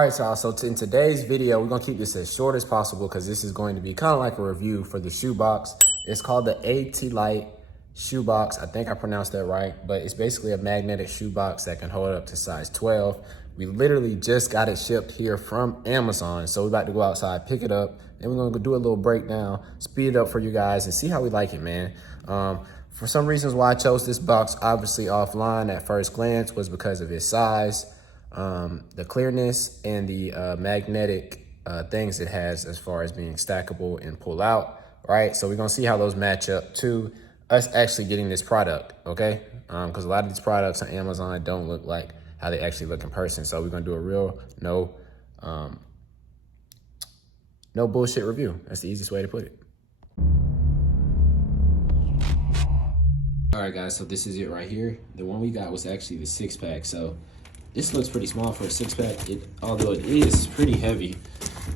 All right, y'all, so in today's video, we're gonna keep this as short as possible because this is going to be kind of like a review for the shoebox. It's called the Attelite shoebox. I think I pronounced that right, but it's basically a magnetic shoebox that can hold up to size 12. We literally just got it shipped here from Amazon. So we're about to go outside, pick it up, and we're gonna do a little breakdown, speed it up for you guys and see how we like it, man. For some reasons why I chose this box, obviously offline at first glance, was because of its size, the clearness, and the magnetic things it has as far as being stackable and pull out, right? So we're gonna see how those match up to us actually getting this product, okay? Because a lot of these products on Amazon don't look like how they actually look in person. So we're gonna do a real no bullshit review. That's the easiest way to put it. All right, guys, so this is it right here. The one we got was actually the 6-pack. So this looks pretty small for a 6-pack, although it is pretty heavy.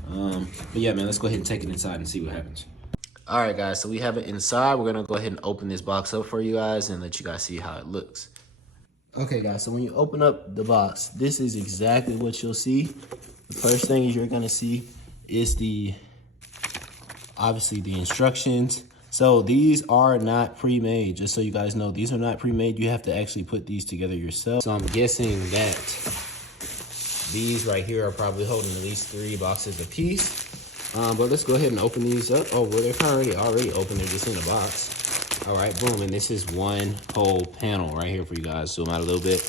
But yeah, man, let's go ahead and take it inside and see what happens. All right, guys, so we have it inside. We're gonna go ahead and open this box up for you guys and let you guys see how it looks. Okay, guys, so when you open up the box, this is exactly what you'll see. The first thing you're gonna see is obviously the instructions. So these are not pre-made, just so you guys know. These are not pre-made. You have to actually put these together yourself. So I'm guessing that these right here are probably holding at least 3 boxes a piece. But let's go ahead and open these up. Oh, well, they're kind of already open. They're just in a box. All right, boom, and this is one whole panel right here for you guys. Zoom out a little bit.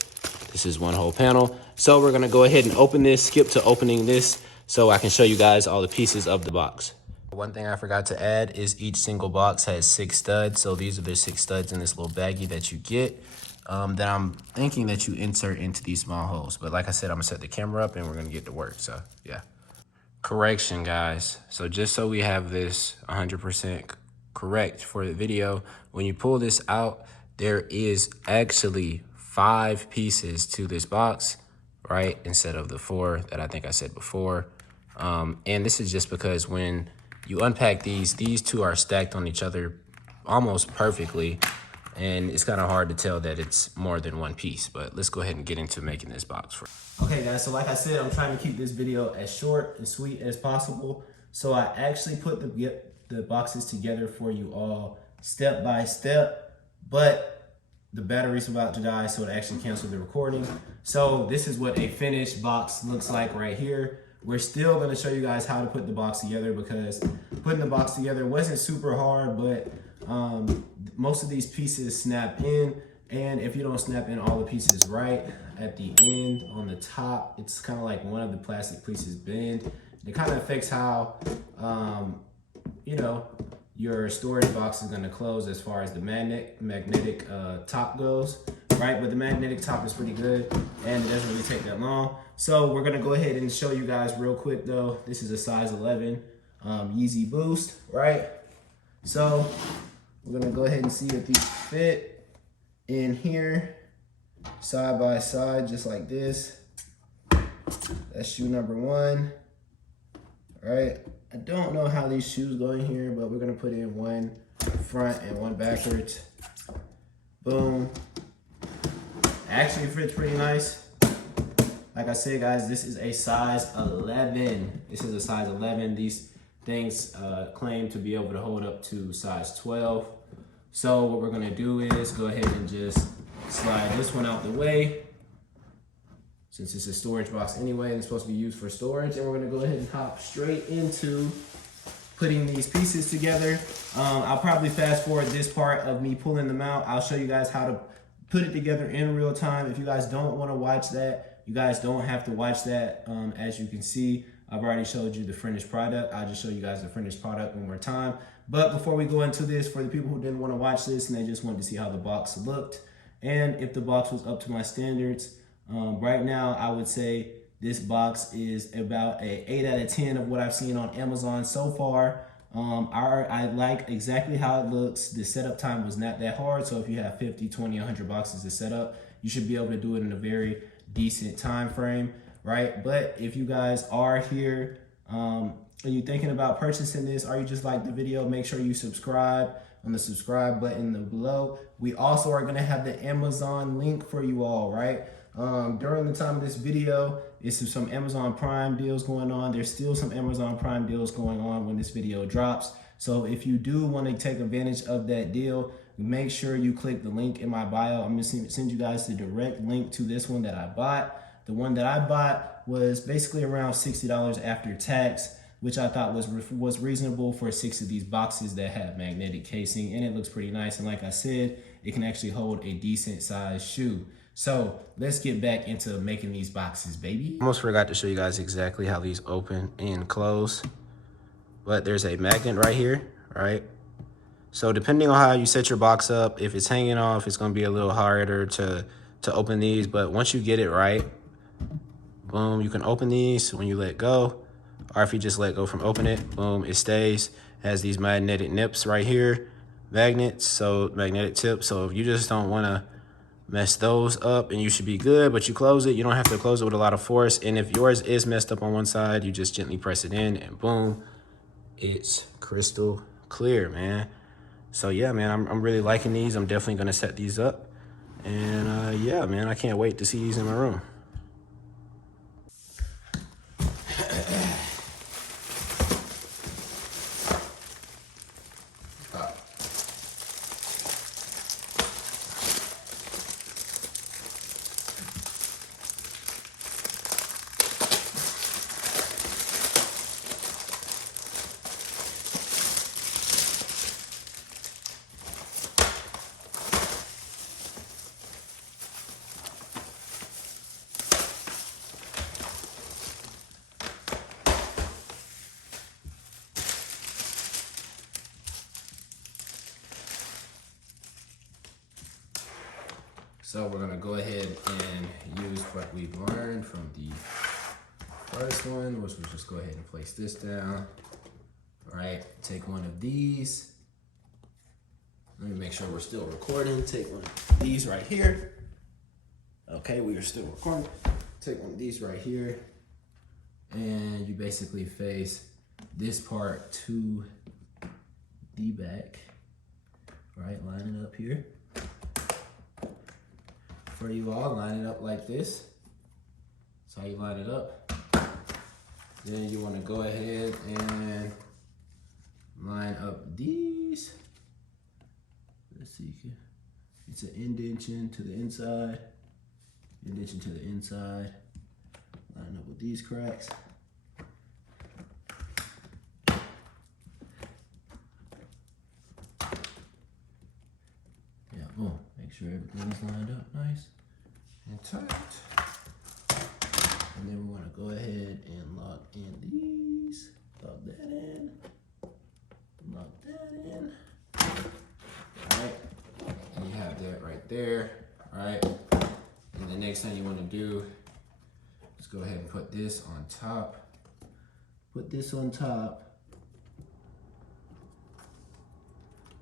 This is one whole panel. So we're gonna go ahead and open this, skip to opening this so I can show you guys all the pieces of the box. One thing I forgot to add is each single box has 6 studs. So these are the 6 studs in this little baggie that you get that I'm thinking that you insert into these small holes. But like I said, I'm gonna set the camera up and we're gonna get to work, so yeah. Correction, guys. So just so we have this 100% correct for the video, when you pull this out, there is actually 5 pieces to this box, right? Instead of the 4 that I think I said before. And this is just because when you unpack these 2 are stacked on each other almost perfectly. And it's kind of hard to tell that it's more than 1 piece, but let's go ahead and get into making this box. Okay, guys, so like I said, I'm trying to keep this video as short and sweet as possible. So I actually put the boxes together for you all step by step, but the battery's about to die, so it actually canceled the recording. So this is what a finished box looks like right here. We're still gonna show you guys how to put the box together because putting the box together wasn't super hard, but most of these pieces snap in, and if you don't snap in all the pieces right at the end on the top, it's kind of like one of the plastic pieces bend. It kind of affects how you know, your storage box is going to close as far as the magnetic top goes, right? But the magnetic top is pretty good and it doesn't really take that long. So we're going to go ahead and show you guys real quick though. This is a size 11 Yeezy Boost, right? So we're going to go ahead and see if these fit in here side by side, just like this. That's shoe number 1, all right? I don't know how these shoes go in here, but we're gonna put in 1 front and 1 backwards. Boom. Actually fits pretty nice. Like I said, guys, this is a size 11. This is a size 11. These things claim to be able to hold up to size 12. So what we're gonna do is go ahead and just slide this one out the way, since it's a storage box anyway and it's supposed to be used for storage. And we're gonna go ahead and hop straight into putting these pieces together. I'll probably fast forward this part of me pulling them out. I'll show you guys how to put it together in real time. If you guys don't wanna watch that, you guys don't have to watch that. As you can see, I've already showed you the finished product. I'll just show you guys the finished product one more time. But before we go into this, for the people who didn't wanna watch this and they just wanted to see how the box looked and if the box was up to my standards, right now, I would say this box is about an 8 out of 10 of what I've seen on Amazon so far. I like exactly how it looks. The setup time was not that hard. So if you have 50, 20, 100 boxes to set up, you should be able to do it in a very decent time frame, right? But if you guys are here, are you thinking about purchasing this, or you just like the video, make sure you subscribe on the subscribe button below. We also are gonna have the Amazon link for you all, right? During the time of this video, It's some Amazon Prime deals going on. There's still some Amazon Prime deals going on when this video drops. So if you do want to take advantage of that deal, make sure you click the link in my bio. I'm gonna send you guys the direct link to this one that I bought. The one that I bought was basically around $60 after tax, which I thought was reasonable for 6 of these boxes that have magnetic casing, and it looks pretty nice. And like I said, it can actually hold a decent sized shoe. So let's get back into making these boxes, baby. Almost forgot to show you guys exactly how these open and close, but there's a magnet right here, right? So depending on how you set your box up, if it's hanging off, it's gonna be a little harder to open these, but once you get it right, boom, you can open these when you let go, or if you just let go from open it, boom, it stays. It has these magnetic nips right here, magnets, so magnetic tips. So if you just don't wanna mess those up, and you should be good, but you close it, you don't have to close it with a lot of force. And if yours is messed up on one side, you just gently press it in and boom, it's crystal clear, man. So yeah, man, I'm really liking these. I'm definitely gonna set these up. And yeah, man, I can't wait to see these in my room. So we're gonna go ahead and use what we've learned from the first one, which we'll just go ahead and place this down. All right, take one of these. Let me make sure we're still recording. Take one of these right here. Okay, we are still recording. Take one of these right here. And you basically face this part to the back. All right, line it up here. For you all, line it up like this. That's how you line it up. Then you want to go ahead and line up these. Let's see, it's an indentation to the inside, indentation to the inside. Line up with these cracks. Yeah, boom. Make sure everything's lined up nice and tight. And then we want to go ahead and lock in these. Lock that in. Lock that in. Alright. And you have that right there. Alright. And the next thing you want to do is go ahead and put this on top. Put this on top.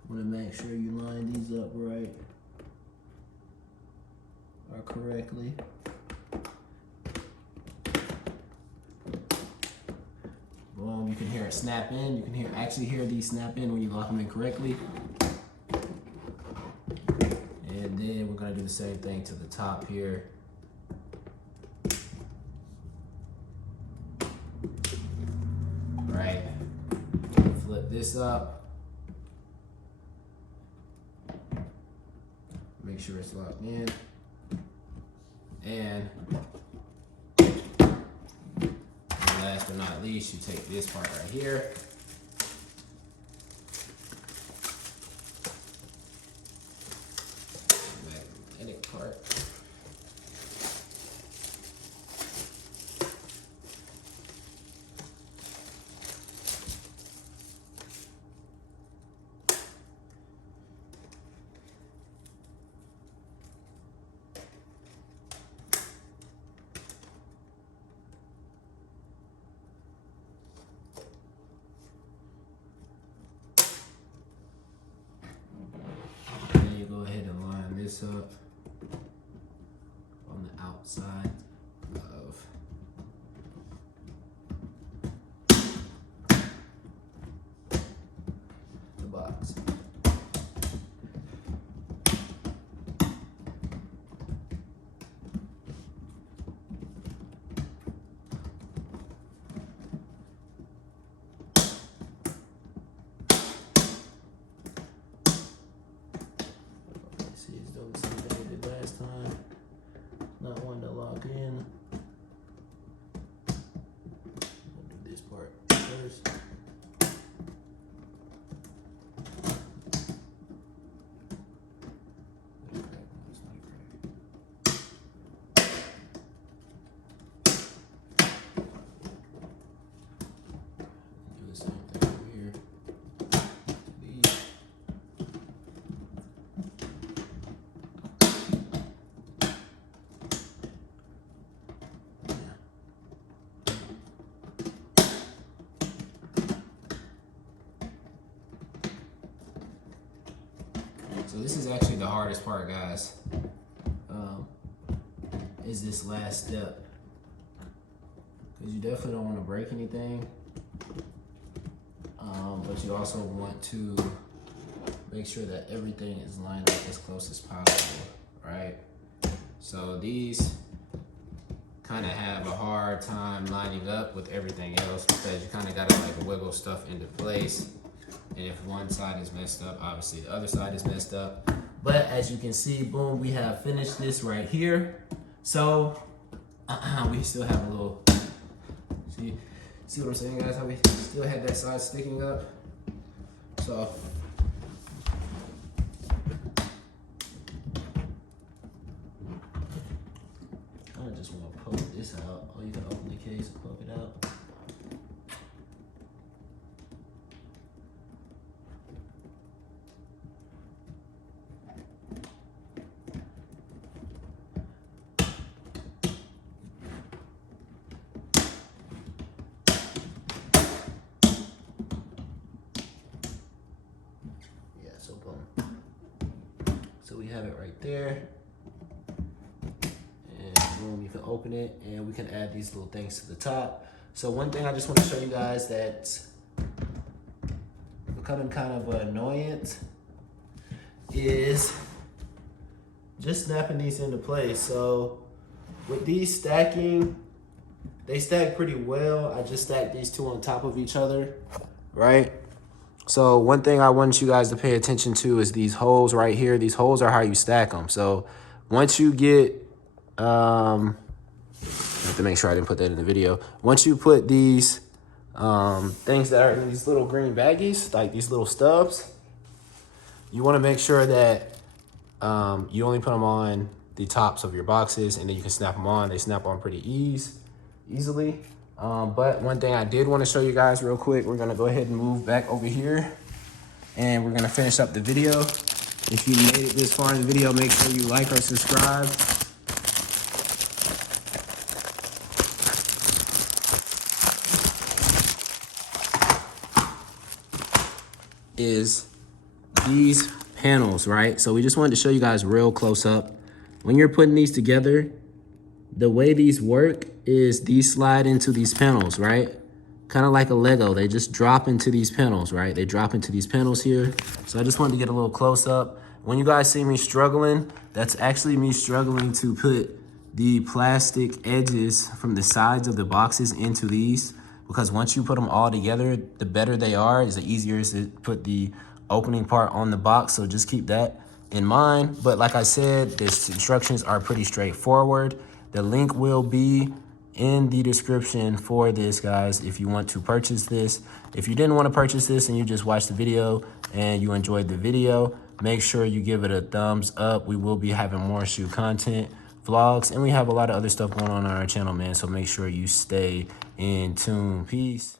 Want to make sure you line these up right. Or correctly. Boom, you can hear it snap in. You can actually hear these snap in when you lock them in correctly. And then we're gonna do the same thing to the top here. Right, flip this up. Make sure it's locked in. And last but not least, you take this part right here. Magnetic part. This up on the outside of the box. first. Do the same thing over here. These. So this is actually the hardest part, guys, is this last step. Because you definitely don't want to break anything, but you also want to make sure that everything is lined up as close as possible, right? So these kind of have a hard time lining up with everything else because you kind of got to like wiggle stuff into place. And if one side is messed up, obviously the other side is messed up. But as you can see, boom, we have finished this right here. So we still have a little, see what I'm saying, guys? How we still had that side sticking up. So I just want to poke this out. Oh, you can open the case and poke it out. So boom. So we have it right there. And boom, you can open it and we can add these little things to the top. So one thing I just want to show you guys that's becoming kind of an annoyance is just snapping these into place. So with these stacking, they stack pretty well. I just stacked these two on top of each other, right? So one thing I want you guys to pay attention to is these holes right here. These holes are how you stack them. So once you get, I have to make sure I didn't put that in the video. Once you put these things that are in these little green baggies, like these little stubs, you want to make sure that you only put them on the tops of your boxes and then you can snap them on. They snap on pretty easily. But one thing I did want to show you guys real quick, we're going to go ahead and move back over here and we're going to finish up the video. If you made it this far in the video, make sure you like or subscribe. Is these panels, right? So we just wanted to show you guys real close up. When you're putting these together, the way these work is these slide into these panels, right? Kind of like a Lego. They just drop into these panels, right? They drop into these panels here. So I just wanted to get a little close up. When you guys see me struggling, that's actually me struggling to put the plastic edges from the sides of the boxes into these, because once you put them all together, the better they are, is the easier it is to put the opening part on the box. So just keep that in mind. But like I said, the instructions are pretty straightforward. The link will be in the description for this, guys, if you want to purchase this. If you didn't want to purchase this and you just watched the video and you enjoyed the video, make sure you give it a thumbs up. We will be having more shoe content, vlogs, and we have a lot of other stuff going on our channel, man. So make sure you stay in tune. Peace.